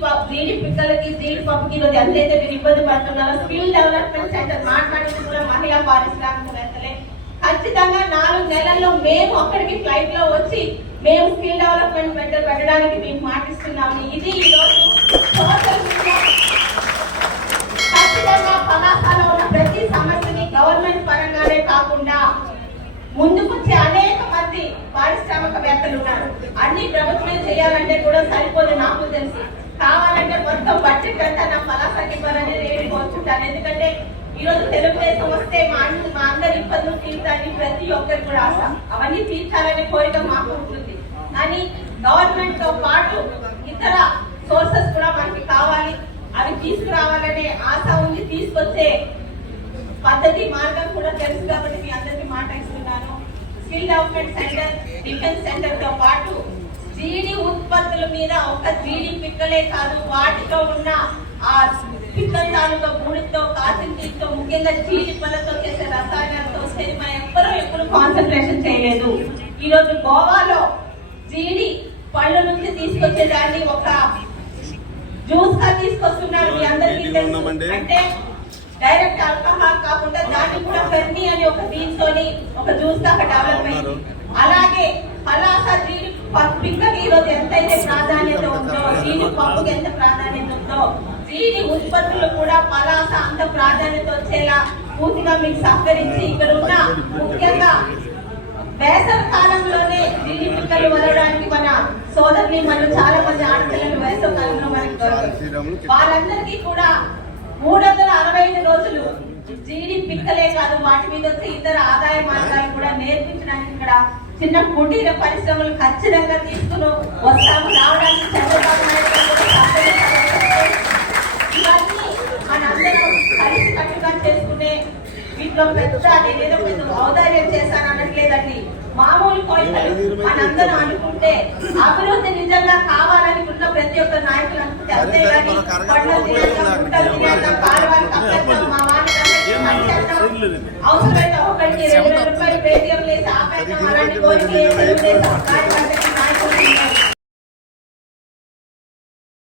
పిక్కలకి జీడిపప్పుకి ఈరోజు ఎంతైతే మీరు ఇబ్బంది పడుతున్నారో స్కిల్ డెవలప్మెంట్ సెంటర్ మాట్లాడింది కూడా మహిళా పారిశ్రామికవేత్తలే. ఖచ్చితంగా 4 నెలల్లో మేము అక్కడికి ఫ్లైట్ లో వచ్చి మేము స్కిల్ డెవలప్మెంట్ సెంటర్ పెట్టడానికి మేము మాటిస్తున్నాము. ఇది ఈరోజు సోషల్ మీడియా ఖచ్చితంగా పలాసలో ఉన్న ప్రతి సమస్యని గవర్నమెంట్ పరంగానే కాకుండా ముందుకొచ్చే అనేక మంది పారిశ్రామికవేత్తలు ఉన్నారు. అన్ని ప్రభుత్వమే చేయాలంటే కూడా సరిపోదు. నాకు తెలుసు కావాలంటే మొత్తం బడ్జెట్ అంతా నా పలాసకి ఇవ్వాలని రేపు వచ్చుంటాను. ఎందుకంటే ఈరోజు తెలుగుదేశం వస్తే మా అందరి ఇబ్బందులు తీర్చాలని ప్రతి ఒక్కరు కూడా ఆశ, అవన్నీ తీర్చాలనే కోరిక మాకు ఉంటుంది. కానీ గవర్నమెంట్ తో పాటు ఇతర సోర్సెస్ కూడా మనకి కావాలి, అవి తీసుకురావాలనే ఆశ ఉంది. తీసుకొచ్చే పద్ధతి మార్గం కూడా తెలుసు కాబట్టి మీ అందరికీ మాట ఇస్తున్నాను. Skill development centre, defence centre తో పాటు జీడి ఉత్పత్తుల మీద ఒక జీడి పిక్కలే కాదు, వాటితో ఉన్న ఆ పిక్కల తాలూకా బూడితో, కాసింటితో, ముఖ్యంగా జీడి పళ్ళతో చేసే రసాయనాలతో సినిమా ఎప్పుడు కాన్సన్ట్రేషన్ చేయలేదు. ఈ రోజు గోవాలో జీడి పళ్ళ నుంచి తీసుకొచ్చే దాన్ని ఒక జ్యూస్ గా తీసుకొస్తున్నారు. మీ అందరికీ తెలుసు. అంటే డైరెక్ట్ ఆల్కహాల్ కాకుండా దాన్ని కూడా ఫెర్మి అని ఒక దీంతోని ఒక జ్యూస్ దాకా డెవలప్ అయింది. అలాగే పలాస జీడి పిక్కకి ఈరోజు ఎంతైతే ప్రాధాన్యత ఉందో, జీడి పప్పుకి ఎంత ప్రాధాన్యత ఉందో, జీడి ఉత్పత్తులు కూడా పలాస అంత ప్రాధాన్యత వచ్చేలా పూర్తిగా మీకు సహకరించి ఇక్కడ ఉన్న ముఖ్యంగా వేసవి కాలంలోనే జీడి పిక్కలు వదలడానికి మన సోదరుని మనం చాలా మంది ఆడపిల్లలు వేసవి కాలంలో మనకి వాళ్ళందరికీ కూడా 365 రోజులు జీడి పిక్కలే కాదు, వాటి మీద వచ్చే ఇతర ఆదాయ మార్గాలు కూడా నేర్పించడానికి ఇక్కడ చిన్న కుటీర పరిశ్రమలు ఖచ్చితంగా తీసుకుని వస్తాము. రావడానికి చంద్రబాబు నాయుడు ఇవన్నీ మనందరం కలిసి కట్టుగా చేసుకునే వీటిలో నేనేదో పెద్ద ఔదార్యం చేశాను అనట్లేదండి. మామూలు కోరికలు మనందరం అనుకుంటే అభివృద్ధి నిజంగా కావాలని ఉన్న ప్రతి ఒక్క నాయకులు అనుకుంటే, అంతేగాని అవసరమైతే ఒకరికి 2,000 రూపాయలు పేటీఎం లేసి ఆపేద్దాం అలాంటి కోరిక నాయకులు